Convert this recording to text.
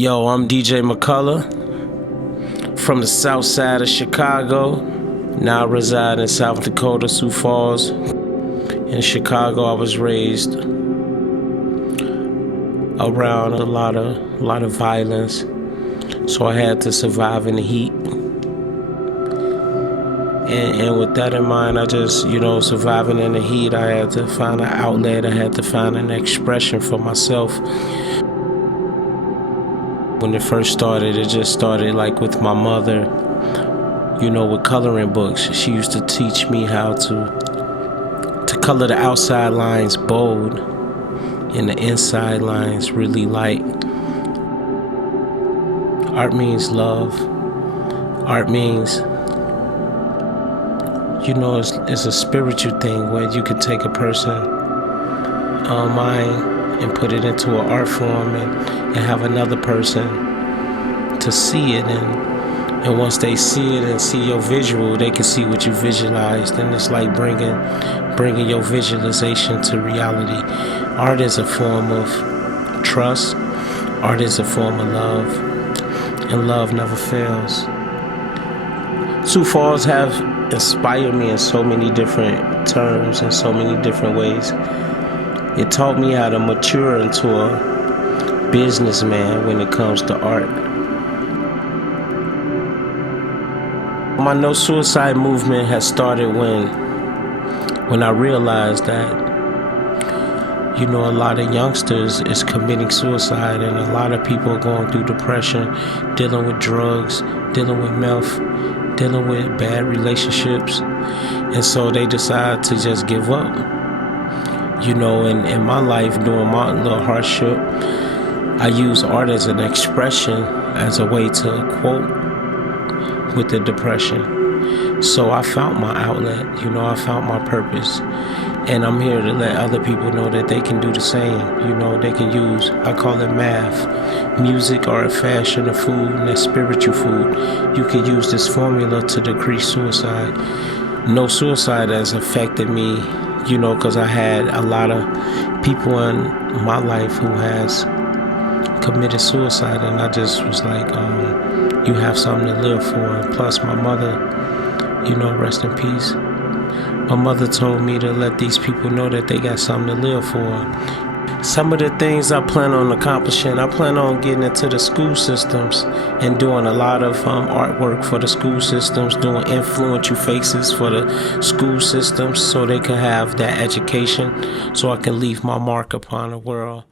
Yo, I'm DJ McCullough from the south side of Chicago. Now I reside in South Dakota, Sioux Falls. In Chicago, I was raised around a lot of violence, so I had to survive in the heat. And with that in mind, I just, surviving in the heat, I had to find an outlet. I had to find an expression for myself. When it first started, it just started like with my mother, with coloring books. She used to teach me how to color the outside lines bold and the inside lines really light. Art means love. Art means, it's a spiritual thing where you can take a person's mind and put it into an art form and have another person to see it. And once they see it and see your visual, they can see what you visualized. And it's like bringing your visualization to reality. Art is a form of trust. Art is a form of love. And love never fails. Sioux Falls have inspired me in so many different terms and so many different ways. It taught me how to mature into a businessman when it comes to art. My no suicide movement has started when I realized that, a lot of youngsters is committing suicide, and a lot of people are going through depression, dealing with drugs, dealing with meth, dealing with bad relationships, and so they decide to just give up. In my life, during my little hardship, I use art as an expression, as a way to cope with the depression. So I found my outlet, I found my purpose. And I'm here to let other people know that they can do the same. They can use, I call it math, music, art, fashion, and food, and that's spiritual food. You can use this formula to decrease suicide. No suicide has affected me, because I had a lot of people in my life who has committed suicide, and I just was like, you have something to live for. And plus my mother, rest in peace. My mother told me to let these people know that they got something to live for. Some of the things I plan on accomplishing, I plan on getting into the school systems and doing a lot of artwork for the school systems, doing influential faces for the school systems so they can have that education, so I can leave my mark upon the world.